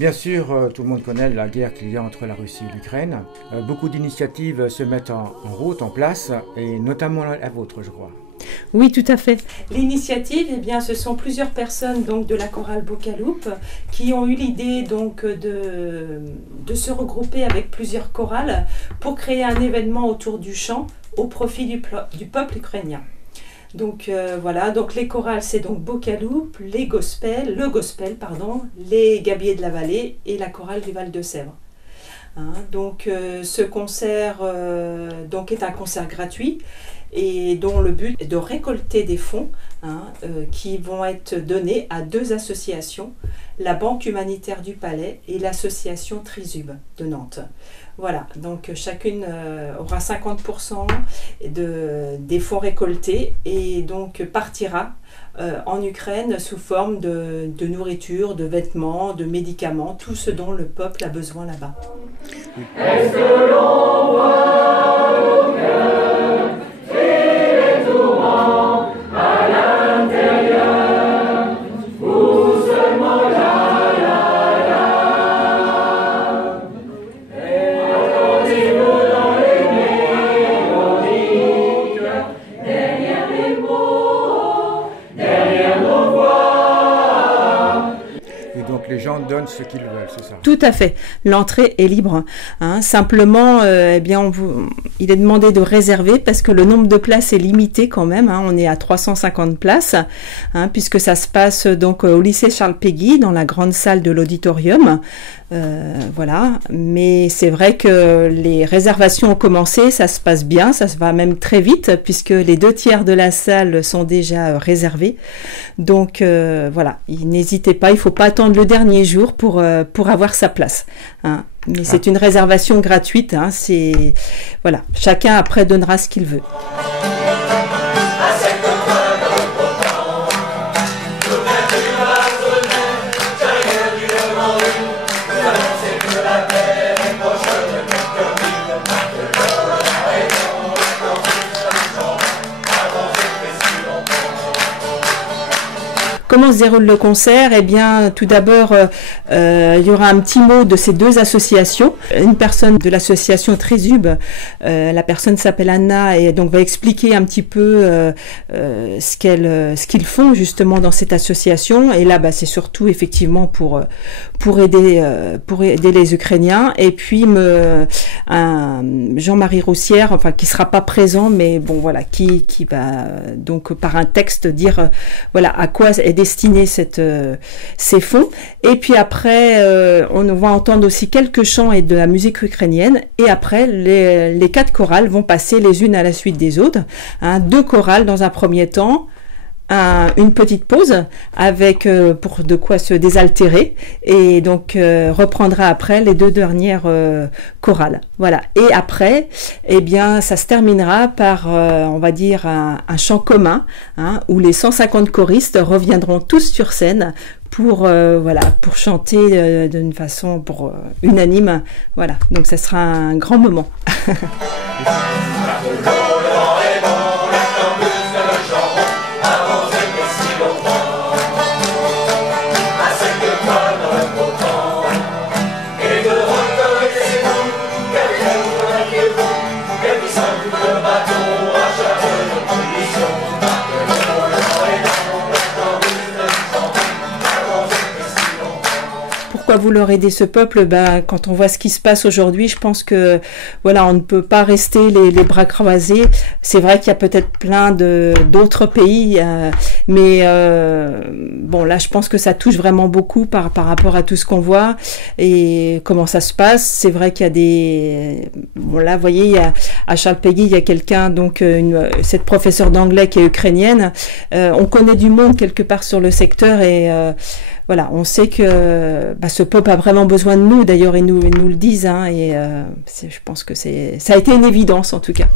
Bien sûr, tout le monde connaît la guerre qu'il y a entre la Russie et l'Ukraine. Beaucoup d'initiatives se mettent en route, en place, et notamment la vôtre, je crois. Oui, tout à fait. L'initiative, eh bien, ce sont plusieurs personnes donc, de la chorale Bocaloupe qui ont eu l'idée donc, de se regrouper avec plusieurs chorales pour créer un événement autour du chant au profit du peuple ukrainien. Donc voilà, donc les chorales c'est donc Bocaloupe, le gospel, les Gabiers de la Vallée et la chorale du Val-de-Sèvres. Hein, donc ce concert donc est un concert gratuit et dont le but est de récolter des fonds qui vont être donnés à deux associations, la Banque humanitaire du Palais et l'association Trisub de Nantes. Voilà, donc chacune aura 50% des fonds récoltés et donc partira en Ukraine sous forme de nourriture, de vêtements, de médicaments, tout ce dont le peuple a besoin là-bas. Est-ce que l'on voit au cœur les tourments à l'intérieur ou seulement les gens donnent ce qu'ils veulent, c'est ça? Tout à fait. L'entrée est libre. Hein. Simplement, eh bien, il est demandé de réserver parce que le nombre de places est limité quand même. Hein. On est à 350 places, hein, puisque ça se passe donc au lycée Charles Péguy, dans la grande salle de l'auditorium. Voilà. Mais c'est vrai que les réservations ont commencé, ça se passe bien, ça se va même très vite, puisque les 2/3 de la salle sont déjà réservés. Donc voilà, n'hésitez pas, il ne faut pas attendre le dernier jour pour avoir sa place. Hein. Mais c'est une réservation gratuite. Hein. Voilà, chacun après donnera ce qu'il veut. Comment se déroule le concert? Eh bien, tout d'abord, il y aura un petit mot de ces deux associations. Une personne de l'association Trisub, la personne s'appelle Anna et donc va expliquer un petit peu ce qu'ils font justement dans cette association. Et là, c'est surtout effectivement pour aider les Ukrainiens. Et puis Jean-Marie Roussière, enfin qui sera pas présent, mais bon voilà, qui va donc par un texte dire voilà à quoi est destiné ces fonds. Et puis après, on va entendre aussi quelques chants et de la musique ukrainienne. Et après, les 4 chorales vont passer les unes à la suite des autres. Hein, 2 chorales dans un premier temps, une petite pause avec pour de quoi se désaltérer et donc reprendra après les 2 dernières chorales. Voilà. Et après, eh bien, ça se terminera par, on va dire, un chant commun, hein, où les 150 choristes reviendront tous sur scène pour chanter d'une façon unanime. Voilà. Donc, ça sera un grand moment. Pourquoi vouloir aider ce peuple? Quand on voit ce qui se passe aujourd'hui, je pense que voilà, on ne peut pas rester les bras croisés. C'est vrai qu'il y a peut-être plein d'autres pays, mais bon là, je pense que ça touche vraiment beaucoup par rapport à tout ce qu'on voit et comment ça se passe. C'est vrai qu'il y a bon là, vous voyez, à Charles Péguy, il y a quelqu'un, donc cette professeure d'anglais qui est ukrainienne. On connaît du monde quelque part sur le secteur et voilà, on sait que ce peuple a vraiment besoin de nous, d'ailleurs, ils nous le disent, hein, et je pense que ça a été une évidence, en tout cas.